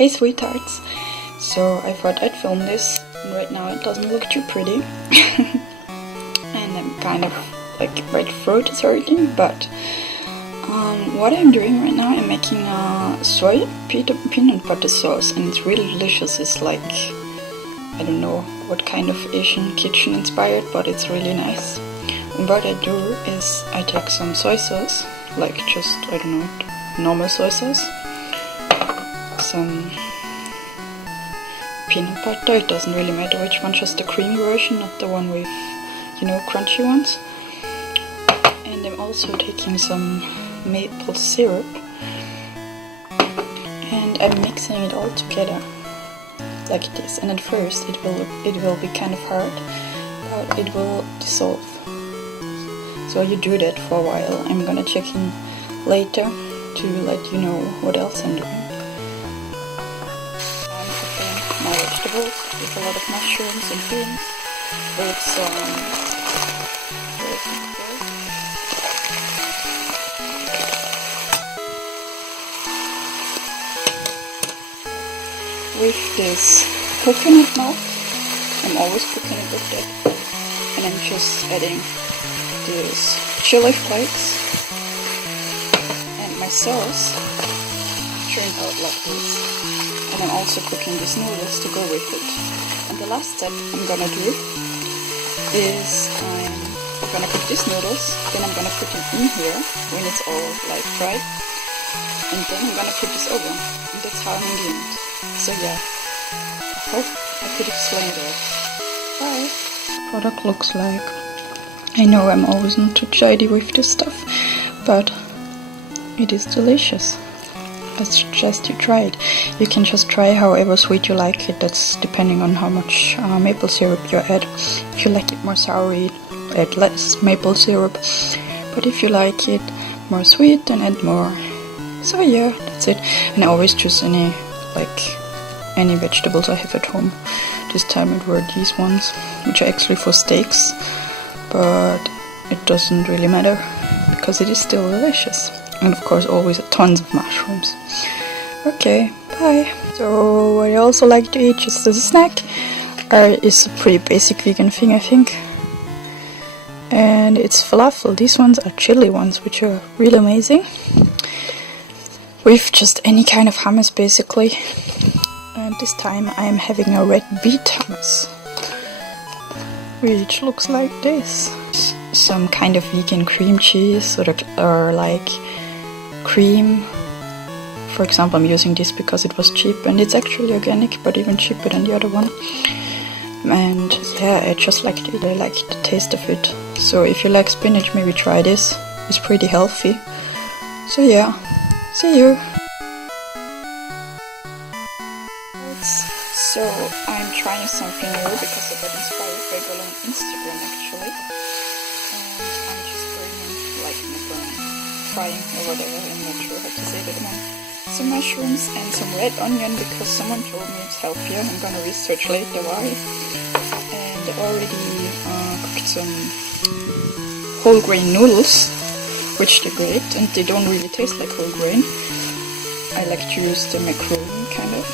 Hey sweethearts! So I thought I'd film this, and right now it doesn't look too pretty. And I'm kind of like, my throat is hurting, but what I'm doing right now, I'm making a soy peanut butter sauce, and it's really delicious. It's like, I don't know what kind of Asian kitchen inspired, but it's really nice. And what I do is I take some soy sauce, like just, I don't know, normal soy sauce, some peanut butter, it doesn't really matter which one, just the creamy version, not the one with, you know, crunchy ones. And I'm also taking some maple syrup, and I'm mixing it all together like this. And at first it will be kind of hard, but it will dissolve. So you do that for a while. I'm gonna check in later to let you know what else I'm doing. I'm cooking my vegetables with a lot of mushrooms and beans, with some with this coconut milk. I'm always cooking it with that. And I'm just adding these chili flakes, and my sauce turned out like this. And I'm also cooking these noodles to go with it. And the last step I'm gonna do is I'm gonna cook these noodles, then I'm gonna put them in here when it's all like fried, and then I'm gonna put this over, and that's how I'm in the end. So yeah, I hope I could explain it. Bye! Product looks like. I know I'm always not too shady with this stuff, but it is delicious. I suggest you try it. You can just try however sweet you like it. That's depending on how much maple syrup you add. If you like it more soury, add less maple syrup. But if you like it more sweet, then add more. So yeah, that's it. And I always choose any vegetables I have at home. This time it were these ones, which are actually for steaks, but it doesn't really matter because it is still delicious. And of course always tons of mushrooms. Okay, bye. So what I also like to eat just as a snack is a pretty basic vegan thing, I think. And it's falafel. These ones are chili ones, which are really amazing. With just any kind of hummus basically. And this time I am having a red beet hummus, which looks like this. Some kind of vegan cream cheese or like cream. For example, I'm using this because it was cheap, and it's actually organic, but even cheaper than the other one. And yeah, I just liked it. I like the taste of it. So if you like spinach, maybe try this. It's pretty healthy. So yeah, see you. So I'm trying something new because I got inspired by girl on Instagram actually. And I'm just trying or whatever, I'm not sure how to say that one. Some mushrooms and some red onion because someone told me it's healthier. I'm gonna research later why. And I already cooked some whole grain noodles, which they're great, and they don't really taste like whole grain. I like to use the macaroni kind of.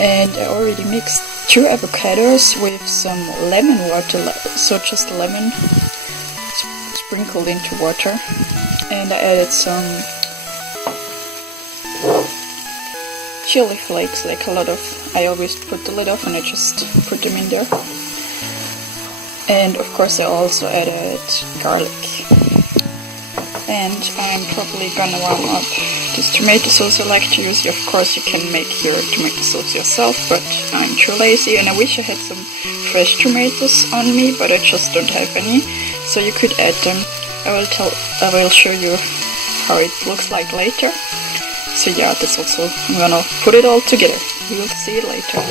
And I already mixed 2 avocados with some lemon water, so just lemon sprinkled into water. And I added some chili flakes, like a lot of, I always put the lid off and I just put them in there. And of course I also added garlic. And I'm probably gonna warm up this tomato sauce I like to use. Of course you can make your tomato sauce yourself, but I'm too lazy and I wish I had some fresh tomatoes on me, but I just don't have any. So you could add them. I will show you how it looks like later. So yeah, that's also, I'm gonna put it all together. You will see it later.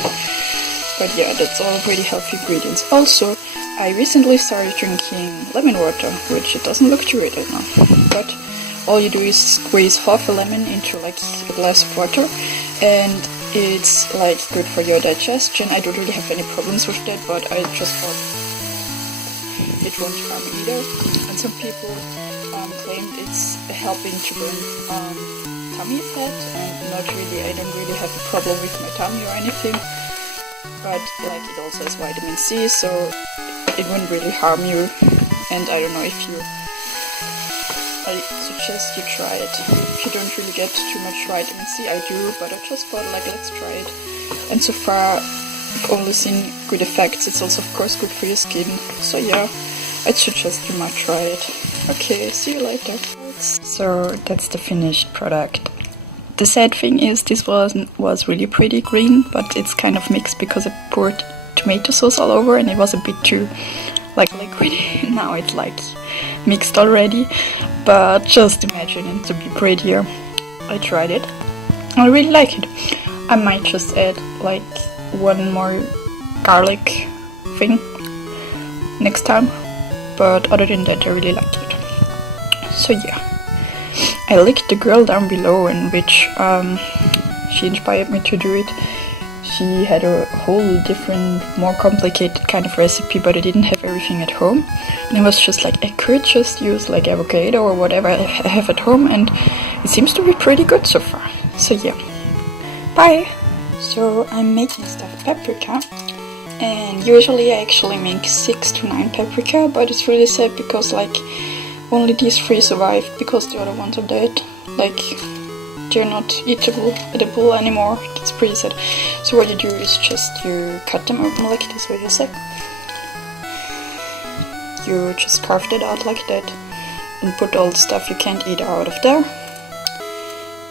But yeah, that's all pretty healthy ingredients. Also, I recently started drinking lemon water, which it doesn't look too good now. But all you do is squeeze half a lemon into like a glass of water, and it's like good for your digestion. I don't really have any problems with that, but I just thought it won't harm either. And some people claimed it's helping to burn tummy fat, and not really, I don't really have a problem with my tummy or anything, but like it also has vitamin C, so it wouldn't really harm you. And I don't know if you, I suggest you try it. If you don't really get too much vitamin C, I do, but I just thought like let's try it. And so far I've only seen good effects. It's also of course good for your skin, so yeah, I'd suggest you might try it. Okay, see you later. So that's the finished product. The sad thing is this was really pretty green, but it's kind of mixed because I poured tomato sauce all over and it was a bit too like liquidy. Now it's like mixed already, but just imagine it to be prettier. I tried it. I really like it. I might just add like one more garlic thing next time, but other than that I really like it. So yeah, I linked the girl down below in which she inspired me to do it. She had a whole different, more complicated kind of recipe, but I didn't have everything at home. And it was just like, I could just use like avocado or whatever I have at home, and it seems to be pretty good so far. So yeah, bye! So I'm making stuffed paprika, and usually I actually make 6 to 9 paprika, but it's really sad because like only these 3 survived because the other ones are dead. Like, they're not edible anymore. That's pretty sad. So what you do is just you cut them open like this, what you say. You just carve it out like that and put all the stuff you can't eat out of there.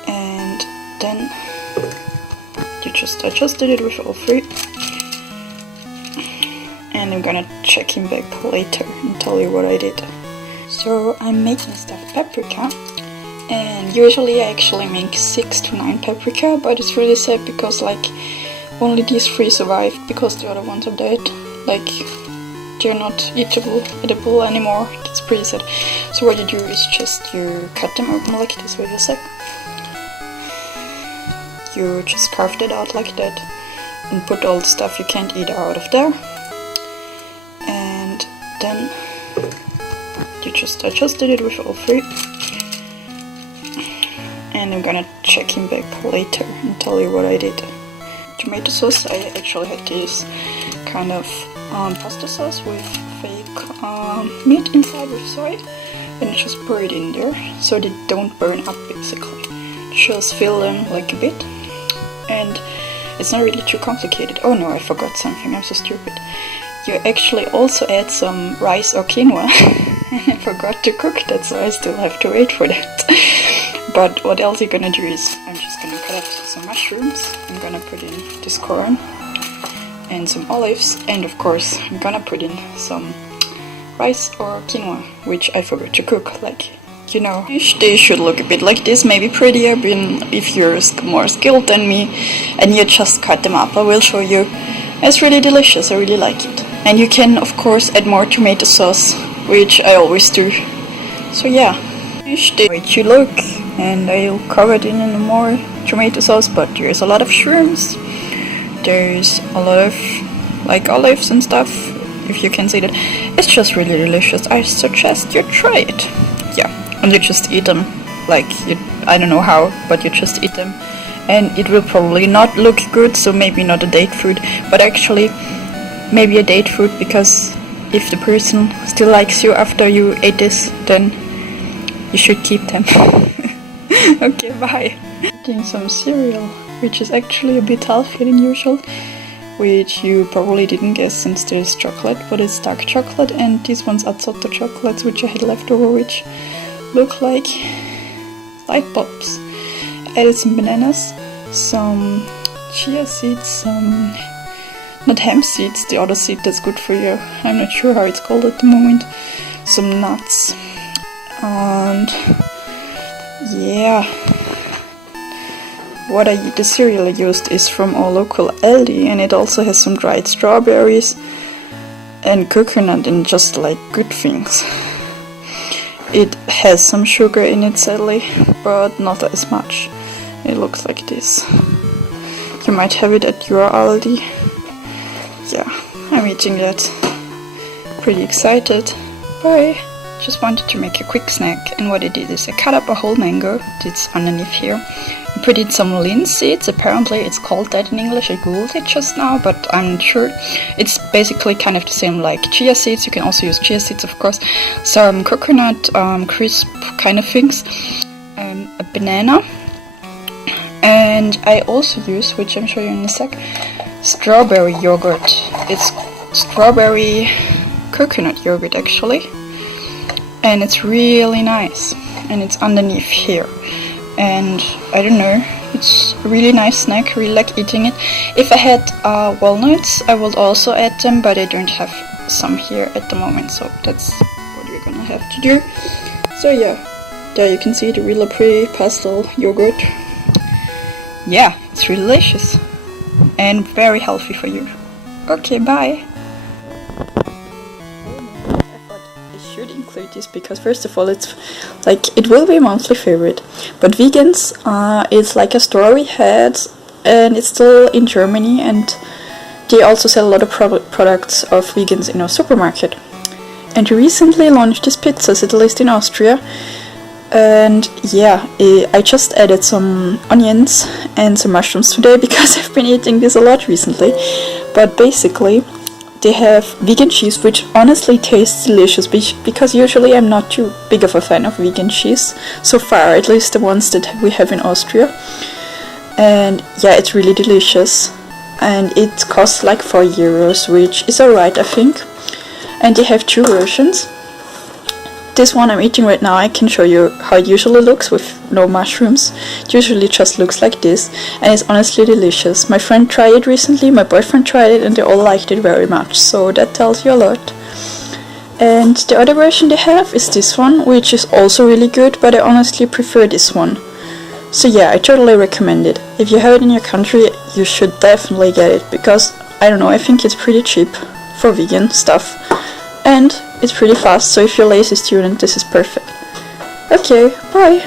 And then you I just did it with all 3. And I'm gonna check him back later and tell you what I did. So I'm making stuffed paprika, and usually I actually make 6 to 9 paprika, but it's really sad because like only these 3 survived because the other ones are dead. Like, they're not edible anymore. That's pretty sad. So what you do is just you cut them open like this, what you say. You just carve it out like that and put all the stuff you can't eat out of there. And then I just did it with all 3. And I'm gonna check him back later and tell you what I did. Tomato sauce, I actually had this kind of pasta sauce with fake meat inside with soy, and just pour it in there so they don't burn up basically. Just fill them like a bit, and it's not really too complicated. Oh no, I forgot something, I'm so stupid. You actually also add some rice or quinoa. I forgot to cook that, so I still have to wait for that. But what else you're gonna do is, I'm just gonna cut up some mushrooms, I'm gonna put in this corn and some olives, and of course I'm gonna put in some rice or quinoa, which I forgot to cook, like, you know. They should look a bit like this, maybe prettier if you're more skilled than me, and you just cut them up. I will show you. It's really delicious, I really like it. And you can of course add more tomato sauce, which I always do. So yeah, wait you look, and I'll cover it in more tomato sauce, but there's a lot of shrooms, there's a lot of like olives and stuff, if you can see that. It's just really delicious. I suggest you try it. Yeah, and you just eat them, like, I don't know how, but you just eat them. And it will probably not look good, so maybe not a date food, but actually maybe a date food, because if the person still likes you after you ate this, then you should keep them. Okay, bye. Eating some cereal, which is actually a bit healthier than usual, which you probably didn't guess since there's chocolate, but it's dark chocolate, and these ones are Zotto chocolates, which I had left over, which look like light bulbs. I added some bananas, some chia seeds, some, not hemp seeds, the other seed that's good for you, I'm not sure how it's called at the moment, some nuts, and yeah, the cereal I used is from our local Aldi, and it also has some dried strawberries and coconut and just like good things. It has some sugar in it sadly, but not as much. It looks like this. You might have it at your Aldi. Yeah, I'm eating that. Pretty excited. Bye! just wanted to make a quick snack, and what I did is I cut up a whole mango that's underneath here, and put in some linseed seeds. Apparently it's called that in English. I googled it just now, but I'm not sure. It's basically kind of the same like chia seeds. You can also use chia seeds, of course. Some coconut crisp kind of things, a banana, and I also use, which I'm showing you in a sec, strawberry yogurt. It's strawberry coconut yogurt actually, and it's really nice, and it's underneath here, and I don't know, it's a really nice snack. I really like eating it. If I had walnuts, I would also add them, but I don't have some here at the moment, so that's what we're gonna have to do. So yeah, there you can see the really pretty pastel yogurt. Yeah, it's really delicious and very healthy for you. Okay, bye. I should include this because first of all, it's like, it will be a monthly favorite, but Vegans is like a store we had, and it's still in Germany, and they also sell a lot of products of vegans in our supermarket. And we recently launched these pizzas, at least in Austria. And yeah, I just added some onions and some mushrooms today because I've been eating this a lot recently. But basically, they have vegan cheese, which honestly tastes delicious, because usually I'm not too big of a fan of vegan cheese, so far, at least the ones that we have in Austria. And yeah, it's really delicious, and it costs like €4, which is alright, I think. And they have two versions. This one I'm eating right now, I can show you how it usually looks with no mushrooms. It usually just looks like this, and it's honestly delicious. My friend tried it recently, my boyfriend tried it, and they all liked it very much, so that tells you a lot. And the other version they have is this one, which is also really good, but I honestly prefer this one. So yeah, I totally recommend it. If you have it in your country, you should definitely get it, because, I don't know, I think it's pretty cheap for vegan stuff. And it's pretty fast, so if you're a lazy student, this is perfect. Okay, bye!